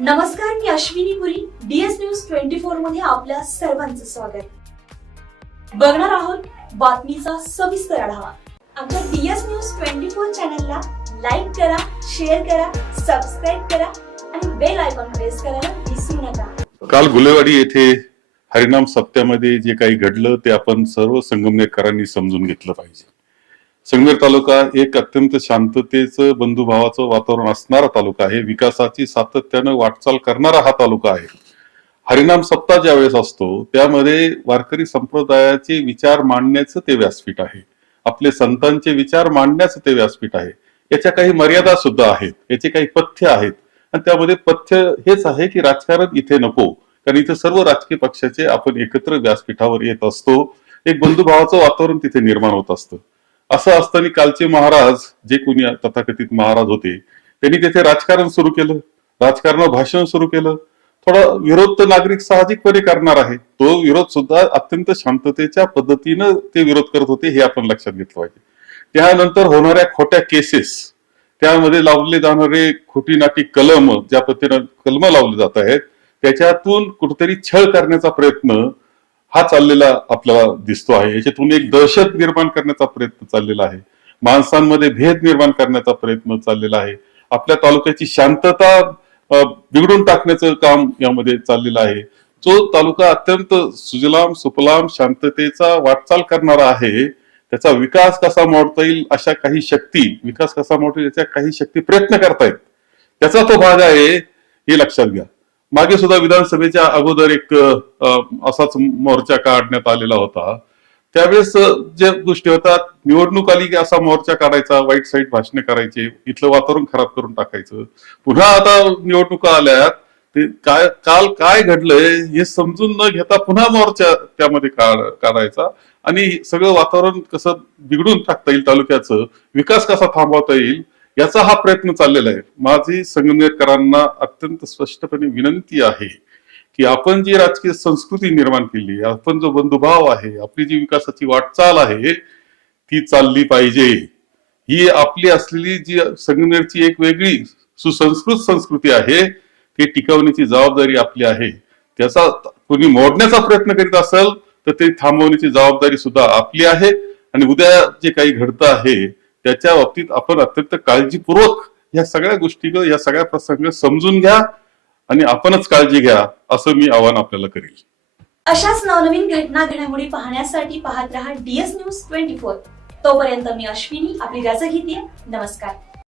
नमस्कार मी Ashwini Puri. DS news twenty फोरमध्ये आपल्या सर्वांचं स्वागत. बघणार आहोत बातमीचा सविस्तर आढावा. आमच्या डीएस न्यूज ट्वेंटी फोर चॅनलला लाईक करा शेअर करा सबस्क्राईब करा आणि बेल आयकॉन प्रेस करायला विसरू नका. काल गुलेवाडी येथे हरिनाम सप्त्यामध्ये जे काही घडलं ते आपण सर्व संगमनेरकरांनी समजून घेतलं पाहिजे. संगमेर तालुका एक अत्यंत शांततेचं बंधुभावाचं वातावरण असणारा तालुका आहे. विकासाची सातत्यानं वाटचाल करणारा हा तालुका आहे. हरिनाम सप्ताह ज्या वेळेस असतो त्यामध्ये वारकरी संप्रदायाचे विचार मांडण्याचं ते व्यासपीठ आहे. आपले संतांचे विचार मांडण्याचं ते व्यासपीठ आहे. याच्या काही मर्यादा सुद्धा आहेत. याचे काही पथ्य आहेत. आणि त्यामध्ये पथ्य हेच आहे की राजकारण इथे नको. कारण इथे सर्व राजकीय पक्षाचे आपण एकत्र व्यासपीठावर येत असतो. एक बंधुभावाचं वातावरण तिथे निर्माण होत असतं. असं असताना कालचे महाराज जे कोणी तथाकथित महाराज होते त्यांनी तिथे राजकारण सुरू केलं. राजकारण भाषण सुरू केलं. थोडा विरोध तर नागरिक साहजिकपणे करणार आहे. तो विरोध सुद्धा अत्यंत शांततेच्या पद्धतीनं ते विरोध करत होते हे आपण लक्षात घेतलं पाहिजे. त्यानंतर होणाऱ्या खोट्या केसेस त्यामध्ये लावले जाणारे खोटी नाटी कलम ज्या पद्धतीनं कलम लावले जात आहेत त्याच्यातून कुठेतरी छळ करण्याचा प्रयत्न हा चाललेला आपल्याला दिसतो आहे. याच्यातून एक दहशत निर्माण करण्याचा प्रयत्न चाललेला आहे. माणसांमध्ये भेद निर्माण करण्याचा प्रयत्न चाललेला आहे. आपल्या तालुक्याची शांतता बिघडून टाकण्याचं काम यामध्ये चाललेलं आहे. जो तालुका अत्यंत सुजलाम सुफलाम शांततेचा वाटचाल करणारा आहे त्याचा विकास कसा मोडता येईल अशा काही शक्ती विकास कसा मोडता येईल याच्या काही शक्ती प्रयत्न करतायत. त्याचा तो भाग आहे हे लक्षात घ्या. मागे सुद्धा विधानसभेच्या अगोदर एक असाच मोर्चा काढण्यात आलेला होता. त्यावेळेस जे ज्या गोष्टी होतात निवडणूक आली की असा मोर्चा काढायचा वाईट साईट भाषणे करायचे इथलं वातावरण खराब करून टाकायचं. पुन्हा आता निवडणुका आल्यात ते काय काल काय घडलंय हे समजून न घेता पुन्हा मोर्चा त्यामध्ये काढ- काढायचा. आणि सगळं वातावरण कसं बिघडून टाकता येईल तालुक्याचं विकास कसा थांबवता येईल याचा हा प्रयत्न चाललेला आहे. माझी संगमनेरकरांना अत्यंत स्पष्टपणे विनंती आहे की आपण जी राजकीय संस्कृती निर्माण केली आपण जो बंधुभाव आहे आपली जी विकासाची वाटचाल आहे ती चालली पाहिजे. ही आपली असलेली जी संगमनेरची एक वेगळी सुसंस्कृत संस्कृती आहे ती टिकवण्याची जबाबदारी आपली आहे. त्याचा कोणी मोडण्याचा प्रयत्न करीत असेल तर ते थांबवण्याची जबाबदारी सुद्धा आपली आहे. आणि उद्या जे काही घडतं आहे त्याच्या बाबतीत आपण अत्यंत काळजीपूर्वक या सगळ्या गोष्टी या सगळ्या प्रसंग समजून घ्या आणि आपणच काळजी घ्या असं मी आव्हान आपल्याला करेल. अशाच नवनवीन घटना घडामोडी पाहण्यासाठी पाहत रहा डीएस न्यूज ट्वेंटी फोर तोपर्यंत मी अश्विनी आपली रजा घेते. नमस्कार.